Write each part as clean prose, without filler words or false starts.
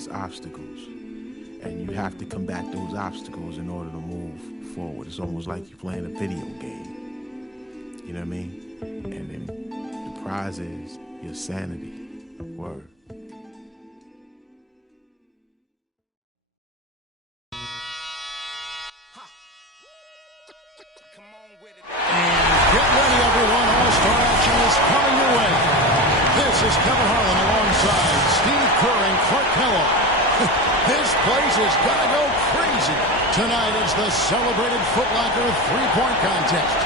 against obstacles. And you have to combat those obstacles in order to move forward. It's almost like you're playing a video game. You know what I mean? And then the prize is your sanity. Word. This is Kevin Harlan alongside Steve Kerr and Clark Kellogg. This place is gonna go crazy. Tonight is the celebrated Foot Locker three-point contest.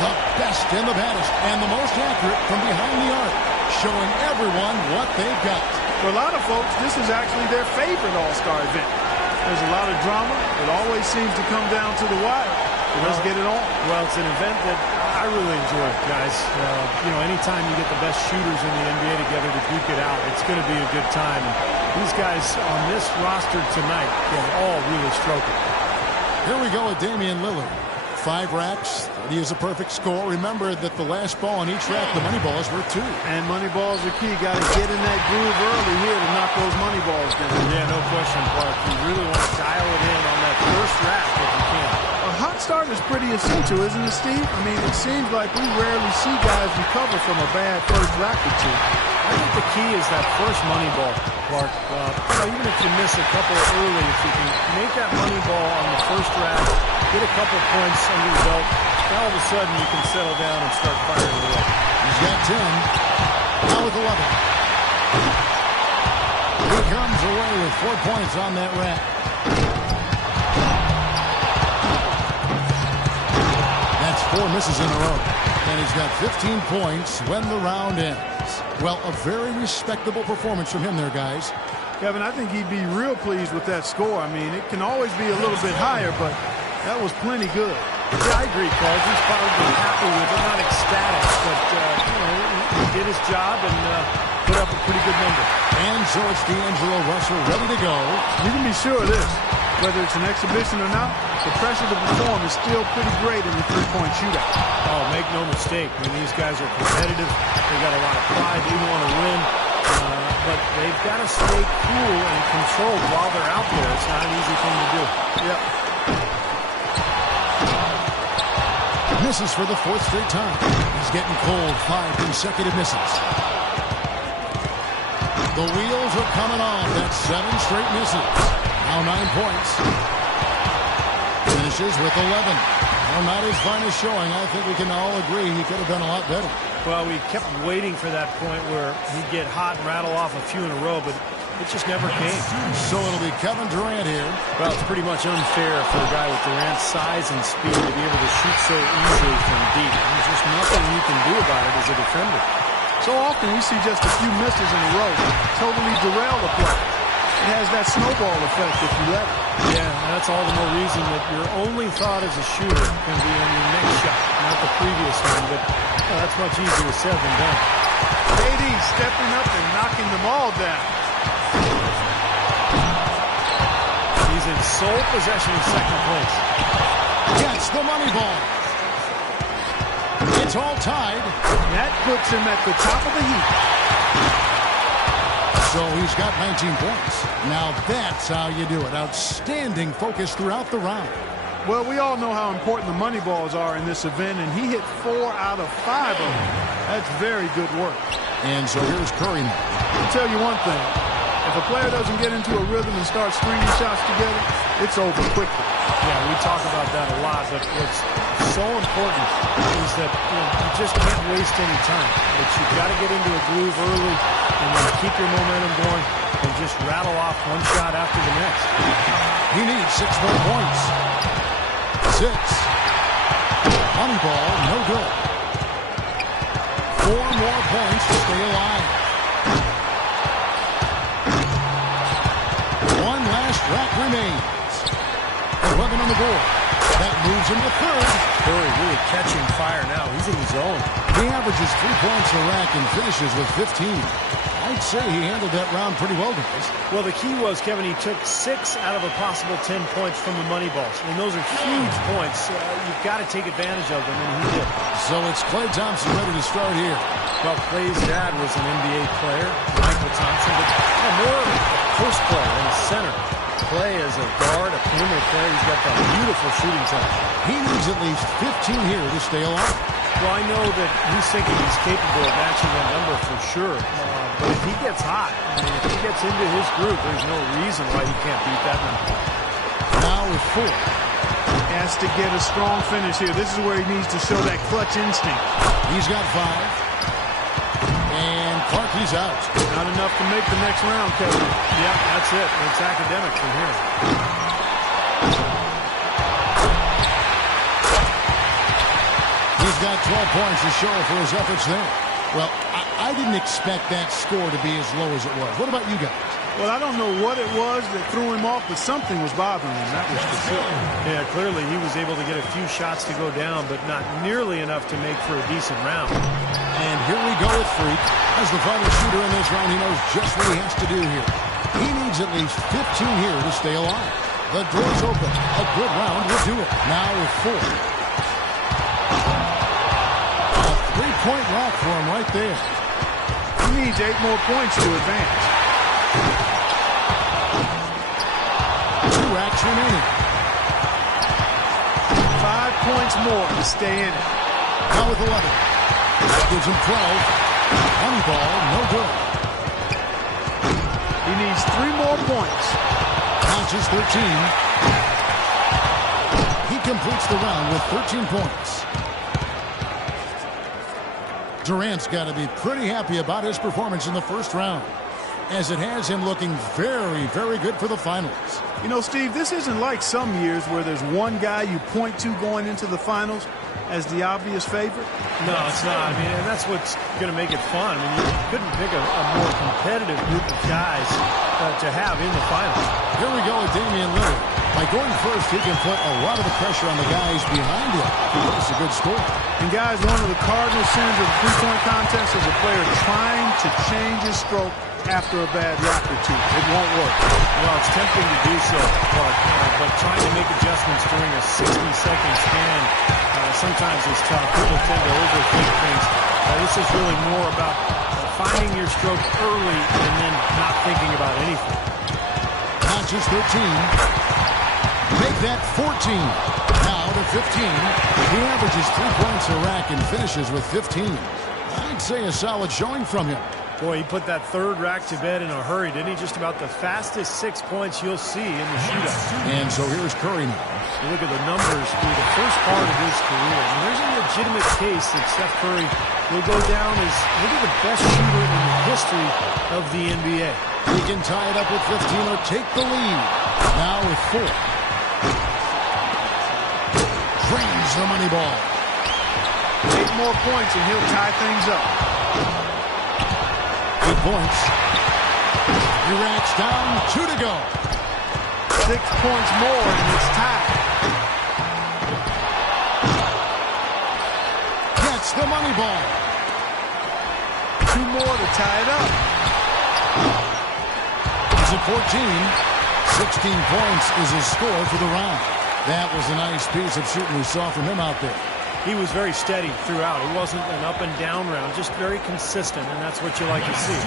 The best and the baddest and the most accurate from behind the arc, showing everyone what they've got. For a lot of folks, this is actually their favorite All-Star event. There's a lot of drama. It always seems to come down to the wire. So let's get it on. Well, it's an event that I really enjoy, guys. Anytime you get the best shooters in the NBA together to duke it out, it's going to be a good time. And these guys on this roster tonight can all really stroke it. Here we go with Damian Lillard. 5 racks. He is a perfect score. Remember that the last ball on each rack, the money balls were 2. And money balls are key. Got to get in that groove early here to knock those money balls down. Yeah, no question, Clark. You really want to dial it in on that first rack if you can. A hot start is pretty essential, isn't it, Steve? I mean, it seems like we rarely see guys recover from a bad first rack or two. I think the key is that first money ball, Clark. Even if you miss a couple early, if you can make that money ball on the first rack, get a couple points under your belt, now all of a sudden you can settle down and start firing away. He's got 10. Now with 11. He comes away with 4 points on that rack. That's 4 misses in a row. And he's got 15 points when the round ends. Well, a very respectable performance from him there, guys. Kevin, I think he'd be real pleased with that score. I mean, it can always be a little bit higher, but that was plenty good. Yeah, I agree, Carl. He's probably happy with it, not ecstatic, but he did his job and put up a pretty good number. And so it's D'Angelo Russell ready to go. You can be sure of this. Whether it's an exhibition or not, the pressure to perform is still pretty great in the three-point shootout. Oh, make no mistake. I mean, these guys are competitive. They got a lot of pride. They want to win. But they've got to stay cool and controlled while they're out there. It's not an easy thing to do. Yep. Misses for the 4th straight time. He's getting cold. 5 consecutive misses. The wheels are coming on. That's 7 straight misses. Now 9 points. Finishes with 11. Well, not his finest showing. I think we can all agree he could have done a lot better. Well, we kept waiting for that point where he'd get hot and rattle off a few in a row, but it just never came. So it'll be Kevin Durant here. Well, it's pretty much unfair for a guy with Durant's size and speed to be able to shoot so easily from deep. There's just nothing you can do about it as a defender. So often we see just a few misses in a row totally derail the play. It has that snowball effect if you let it. Yeah, and that's all the more reason that your only thought as a shooter can be on your next shot, not the previous one, but that's much easier said than done. KD stepping up and knocking them all down. He's in sole possession of second place. Gets the money ball. It's all tied. That puts him at the top of the heap. So he's got 19 points. Now that's how you do it. Outstanding focus throughout the round. Well, we all know how important the money balls are in this event, and he hit 4 out of 5 of them. That's very good work. And so here's Curry. I'll tell you one thing. If a player doesn't get into a rhythm and start stringing shots together, it's over quickly. Yeah, we talk about that a lot, but what's so important is that you just can't waste any time. But you've got to get into a groove early and then keep your momentum going and just rattle off one shot after the next. He needs 6 more points. 6. Money ball, no good. 4 more points to stay alive. One last rack remains. 11 on the board. That moves him to 3rd. Curry really catching fire now. He's in the zone. He averages 3 points a rack and finishes with 15. I'd say he handled that round pretty well, guys. Well, the key was, Kevin, he took 6 out of a possible 10 points from the money balls. And those are huge points. You've got to take advantage of them, and he did. So it's Klay Thompson ready to start here. Well, Klay's dad was an NBA player, Michael Thompson, but more a post player than a center. Klay as a guard, a perimeter player, he's got that beautiful shooting touch. He needs at least 15 here to stay alive. Well, I know that he's thinking he's capable of matching that number for sure. But if he gets hot, I mean, if he gets into his groove, there's no reason why he can't beat that number. Now with 4. Has to get a strong finish here. This is where he needs to show that clutch instinct. He's got 5. And Clarkie's out. Not enough to make the next round, Kevin. Yeah, that's it. It's academic from here. He's got 12 points to show for his efforts there. Well, I didn't expect that score to be as low as it was. What about you guys? Well, I don't know what it was that threw him off, but something was bothering him. That was for sure. Yeah, clearly he was able to get a few shots to go down, but not nearly enough to make for a decent round. And here we go with Freak. As the final shooter in this round, he knows just what he has to do here. He needs at least 15 here to stay alive. The door's open. A good round will do it. Now with 4. A 3-point lock for him right there. He needs 8 more points to advance. 2 acts remaining. 5 points more to stay in it. Now with 11. That gives him 12. Money ball, no good. He needs 3 more points. Launches 13. He completes the round with 13 points. Durant's got to be pretty happy about his performance in the first round, as it has him looking very, very good for the finals. You know, Steve, this isn't like some years where there's one guy you point to going into the finals as the obvious favorite. No, it's not. I mean, and that's what's going to make it fun. I mean, you couldn't pick a more competitive group of guys to have in the finals. Here we go with Damian Lillard. By going first, he can put a lot of the pressure on the guys behind him. That's a good score. And guys, one of the cardinal sins of the three-point contest is a player trying to change his stroke after a bad rock or two. It won't work. Well, it's tempting to do so, but trying to make adjustments during a 60-second span sometimes is tough. People tend to overthink things. This is really more about finding your stroke early and then not thinking about anything. Launches 13. Make that 14. Now to 15. He averages 3 points a rack and finishes with 15. I'd say a solid showing from him. Boy, he put that third rack to bed in a hurry, didn't he? Just about the fastest 6 points you'll see in the shootout. And so here's Curry now. You look at the numbers through the first part of his career. I mean, there's a legitimate case that Steph Curry will go down as maybe the best shooter in the history of the NBA. He can tie it up with 15 or take the lead. Now with 4. Drains the money ball. 8 more points and he'll tie things up. 8 points. He racks down. 2 to go. 6 points more and it's tied. Gets the money ball. 2 more to tie it up. He's at 14. 16 points is his score for the round. That was a nice piece of shooting we saw from him out there. He was very steady throughout. It wasn't an up and down round, just very consistent, and that's what you like to see.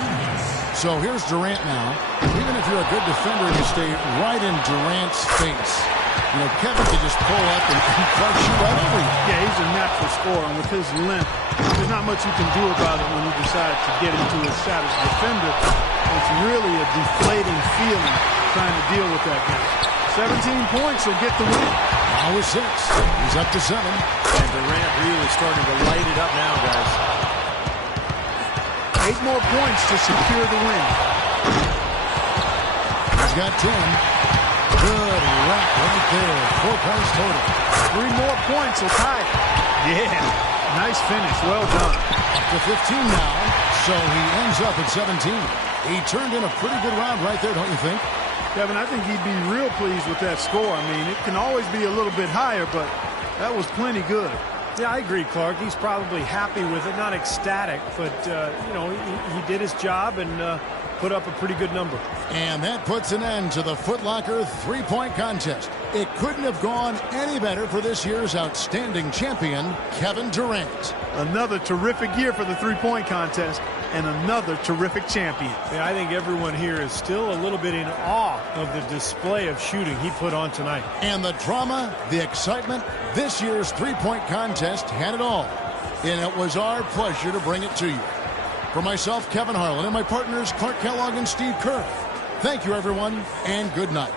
So here's Durant now. Even if you're a good defender, you stay right in Durant's face. You know, Kevin can just pull up and try to shoot right over you. Yeah, he's a natural scorer, and with his length, there's not much you can do about it when he decides to get into his shot as a defender. It's really a deflating feeling trying to deal with that guy. 17 points will get the win. Now with 6. He's up to 7. And Durant really starting to light it up now, guys. 8 more points to secure the win. He's got 10. Good rack right there. 4 points total. 3 more points will tie it. Yeah, nice finish. Well done. Up to 15 now, so he ends up at 17. He turned in a pretty good round right there, don't you think? Kevin, I think he'd be real pleased with that score. I mean, it can always be a little bit higher, but that was plenty good. Yeah, I agree, Clark. He's probably happy with it, not ecstatic, but, you know, he did his job and put up a pretty good number. And that puts an end to the Foot Locker three-point contest. It couldn't have gone any better for this year's outstanding champion, Kevin Durant. Another terrific year for the three-point contest and another terrific champion. Yeah, I think everyone here is still a little bit in awe of the display of shooting he put on tonight. And the drama, the excitement, this year's three-point contest had it all. And it was our pleasure to bring it to you. For myself, Kevin Harlan, and my partners Clark Kellogg and Steve Kerr, thank you, everyone, and good night.